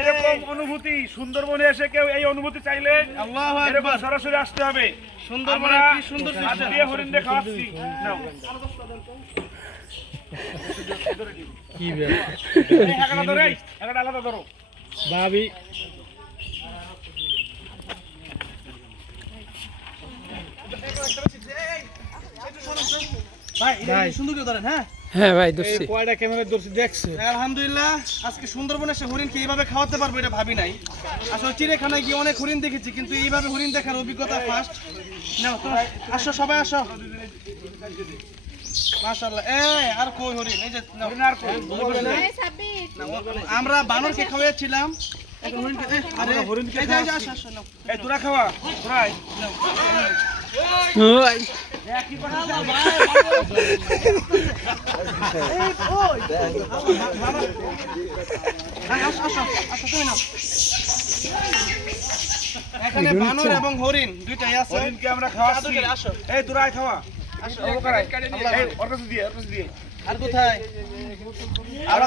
এরকম অনুভূতি সুন্দরবনে এসে কেউ এই অনুভূতি চাইলে আল্লাহু এরকম সরাসরি আসতে হবে। সুন্দরবনে কি সুন্দর দিয়ে হরিণ দিয়ে আসছি। কি এই একাটা ধরো, এই, একাটা আলাদা ধরো। ভাবি ভাই। কি সুন্দর করে ধরেন হ্যাঁ? হ্যাঁ ভাই ধরছি। কয়টা ক্যামেরা ধরছি দেখছে আলহামদুলিল্লাহ আজকে সুন্দরবনে হরিণকে এইভাবে খাওয়াতে পারব এটা ভাবি নাই। আসলে চিড়িয়াখানায় গিয়ে অনেক হরিণ দেখেছি কিন্তু এইভাবে হরিণ দেখার অভিজ্ঞতা ফার্স্ট নাও আসো সবাই আসো। এই আর কই হরিণ? এই যে হরিণ আর কই? আমরা বানরকে খাওয়াচ্ছিলাম হরিণকে খাওয়া, আসো, আসো, আসো। এখানে বানর এবং হরিণ দুইটাই আছে হরিণকে আমরা খাওয়াচ্ছি। এই, তোরাই খাওয়া। এই, ওর কাছে দিয়ে, ওর কাছে দিয়ে। আর কোথায় আর